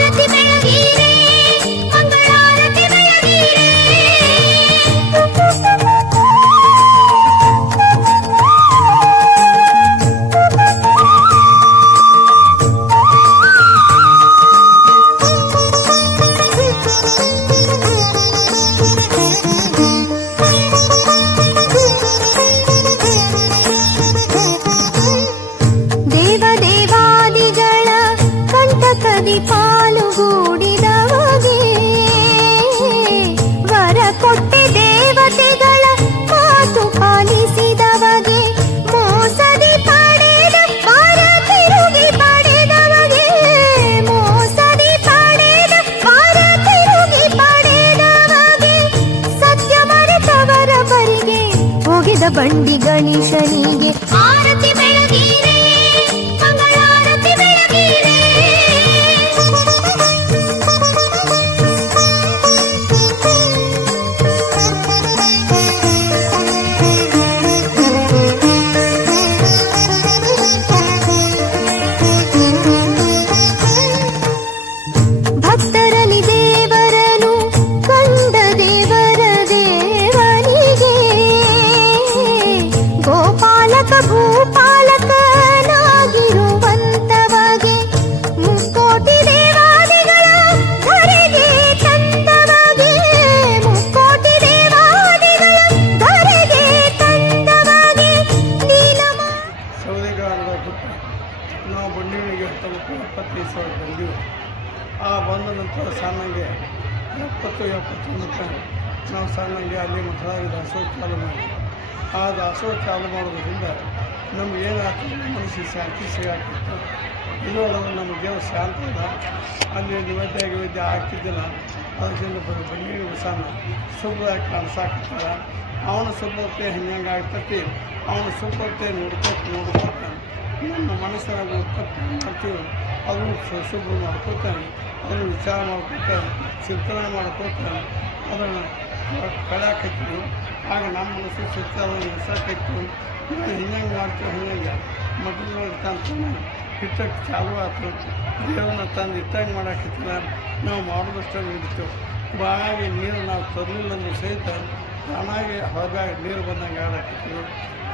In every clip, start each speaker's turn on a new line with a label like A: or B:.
A: பாரதி பெற ಬಂಡಿ ಗಣೇಶನಿಗೆ
B: ಆರತಿ ಬೆಳಗೀರೆ
C: ಬಂಡೀಣಿಗೆ ಹತ್ತೊಂಬತ್ತು ಎಪ್ಪತ್ತೈದು ಸಾವಿರ ಬಂದಿವೆ. ಆ ಬಂದ ನಂತರ ಸಣ್ಣಗೆ ಎಪ್ಪತ್ತು ಎಪ್ಪತ್ತೊಂದಕ್ಕೆ ನಾವು ಸಣ್ಣಗೆ ಅಲ್ಲಿ ಮಠದಾಗ ದಾಸೋಹ ಚಾಲು ಮಾಡಿ. ಆ ದಾಸೋಹ ಚಾಲು ಮಾಡೋದರಿಂದ ನಮ್ಗೆ ಏನಾಗ್ತದೆ? ಮನಸ್ಸಿಗೆ ಶಾಂತಿ ಸಿಗಾಕಿತ್ತು. ಇನ್ನೊಂದು ನಮ್ಮ ದೇವ್ರ ಶಾಂತ ಅದ. ಅಲ್ಲಿ ನಿವೇದ್ಯ, ಗಿವೇದ್ಯ ಆಗ್ತಿದ್ದಿಲ್ಲ ಅದರಿಂದ ಬನ್ನಿ ಉತ್ಸಾಹ ಶುಭವಾಗಿ ಕಾಣಿಸಾಕತ್ತಾರ. ಅವನ ಶುಭತೆ ಹೆಂಗೆ ಆಗ್ತತಿ? ಅವನ ಶುಭತೆ ನೋಡ್ಕೊತ ನೋಡ್ಕೊತ ನಮ್ಮ ಮನಸ್ಸಿನಾಗ ಮಾಡ್ತೀವಿ ಅದನ್ನು ಶುಭ ಮಾಡ್ಕೊತ ಅದನ್ನು ವಿಚಾರ ಮಾಡ್ಕೊತ ಚಿಂತನೆ ಮಾಡ್ಕೊತ ಅದನ್ನು ಕಳ್ಯಾಕತ್ತೀವಿ ಆಗ ನಮ್ಮ ಮನಸ್ಸು ಅದನ್ನು ಇರ್ಸಾಕತ್ತೀವಿ ನಾವು ಹಿಂಗೆ ಮಾಡ್ತೀವಿ ಹಿಂಗೆ ಮಕ್ಕಳು ತಂತಾನೆ ಹಿಟ್ಟಕ್ಕೆ ಚಾಲು ಆಯ್ತು ದೇವರನ್ನ ತಂದು ಇಟ್ಟಂಗೆ ಮಾಡಾಕತ್ತಿಲ್ಲ. ನಾವು ಮಾಡೋದಷ್ಟು ಹಿಡಿತೇವೆ ಬಾಯಾಗಿ ನೀರು ನಾವು ತರಲಿಲ್ಲ ಅಂದ್ರೆ ಸಹಿತ, ತಾನಾಗಿ ಹೊರಗಾಗಿ ನೀರು ಬಂದಂಗೆ ಆಡಾಕತ್ತೀವಿ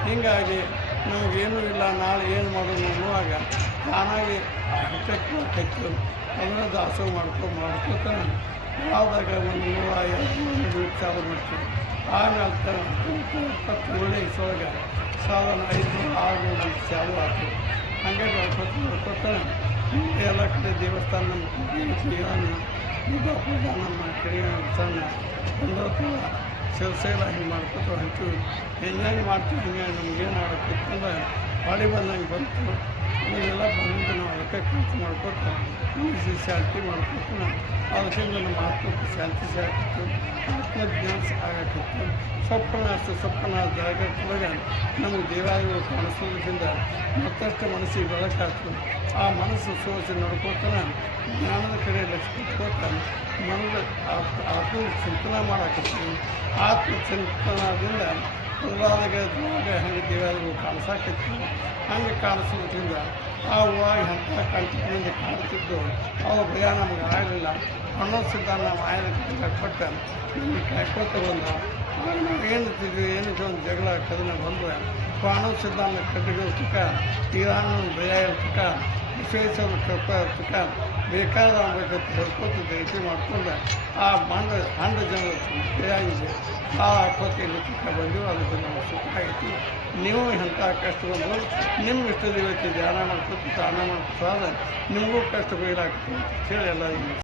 C: ಹೀಗಾಗಿ ನಮಗೇನೂ ಇಲ್ಲ, ನಾಳೆ ಏನು ಮಾಡೋದು ಅನ್ನುವಾಗ ನಾನಾಗಿ ಹಿಟ್ಟಕ್ಕೆ ಹಾಕೈತು ಅದನ್ನ ದಾಸೋಹ ಮಾಡ್ಕೊ ಮಾಡ್ಕೊತಾನೆ ಯಾವಾಗ ಒಂದು ನೂರ ಎರಡು ಚಾಲು ಮಾಡ್ತೀವಿ ಆಮೇಲೆ ಇಪ್ಪತ್ತು ಒಳ್ಳೆ ಇಸೊಳಗೆ ಸಾವಿರದ ಐದುನೂರ ಆರುನೂರು ಚಾಲು ಆಯ್ತು ಹಂಗೆ ಮಾಡ್ಕೊತ ಮಾಡ್ಕೊತಾನೆ ಎಲ್ಲ ಕಡೆ ದೇವಸ್ಥಾನ ನಮ್ಮ ಮುದ್ದಾಪುರ ನಮ್ಮ ಕಡೆ ಸಣ್ಣ ಒಂದು ಶಿವಸೇಲ ಹಿಂಗೆ ಮಾಡ್ಕೊತ ಹಂಚು ಹೆಂಗೆ ಮಾಡ್ತೀವಿ ಹಿಂಗೆ ನಮ್ಗೇನು ಅಂದ್ರೆ ಬಾಡಿ ಬಂದಂಗೆ ಬಂತು. ಇದೆಲ್ಲ ಬಂದು ಕೆಲಸ ಮಾಡ್ಕೊತ ಮನಸ್ಸಿಗೆ ಶಾಂತಿ ಮಾಡ್ಕೊತ ಅದರಿಂದ ನಮ್ಮ ಆತ್ಮಕ್ಕೆ ಶಾಂತಿ ಸಾಕಿತ್ತು ಆತ್ಮಜ್ಞಾನ ಆಗತ್ತಿತ್ತು ಸ್ವಪ್ನ ಅಷ್ಟು ಸ್ವಪ್ನ ಜಾಗದೊಳಗೆ ನಮಗೆ ದೇವಾಲಯಗಳು ಕಾಣಿಸೋದ್ರಿಂದ ಮತ್ತಷ್ಟು ಮನಸ್ಸಿಗೆ ಬೆಳಕಾಯ್ತು ಆ ಮನಸ್ಸು ಸೋಚಿ ನೋಡ್ಕೊತಾನೆ ಜ್ಞಾನದ ಕಡೆ ಲಕ್ಷ್ಯ ಕೊಟ್ಟ ಮನದ ಆತ್ಮ ಚಿಂತನೆ ಮಾಡಾಕತ್ತೀವಿ. ಆತ್ಮ ಚಿಂತನದಿಂದ ಉಲ್ಲಾದಾಗ ಹಂಗೆ ದೇವಾಲಯಗಳು ಕಾಣಿಸಾಕತ್ತೀವಿ ಹಂಗೆ ಕಾಣಿಸೋದ್ರಿಂದ ಆ ಹೂವಾಗಿ ಹಂತ ಕಂಟಿನಿಂದ ಕಾಣ್ತಿದ್ದು, ಅವು ಭಯ ನಮ್ಗೆ ಆಗಲಿಲ್ಲ. ಅನ್ನೋದು ಸಿದ್ಧ ನಾವು ಆಯನ ಕಟ್ಪಟ್ಟ ನಮಗೆ ಕಾಯ್ಕೋತ ಬಂದ. ಆಗ ನಾವು ಏನು ತಿದ್ವಿ ಏನಕ್ಕೆ ಒಂದು ಜಗಳ ಕದನ ಬಂದರೆ ಕಾಣೋ ಸಿದ್ಧಾಂತ ಕಟ್ಟಿಗೆ ತುಕ ತೀರಾನ ಭಯ ಇರ್ತಕ್ಕ, ವಿಶೇಷ ಕಪ್ಪ ಇರ್ತಕ್ಕ ಬೇಕಾದ ಆಗಬೇಕಂತ ಹೇಳ್ಕೊತ ದಯಚಿ ಮಾಡಿಕೊಂಡು ಆ ಮಂಡ ಹಂಡ ಜನರ ಕೈಯಾಗಿದೆ ಆ ಹಾಕೋತಿ ತುಕ ಬಂದೀವಿ ಅದಕ್ಕೆ ನಮಗೆ ಸುಖ ಆಗೈತಿ ನೀವು ಇಂಥ ಕಷ್ಟ ಬಂದು ನಿಮ್ಮ ಇಷ್ಟ ದೇವತೆ ಧ್ಯಾನ ಮಾಡ್ಕೊತ ದಾನ ಮಾಡ್ಕೊತ ನಿಮಗೂ ಕಷ್ಟ ಬೀಳಾಗ್ತದೆ ಅಂತ ಹೇಳಿ ಎಲ್ಲ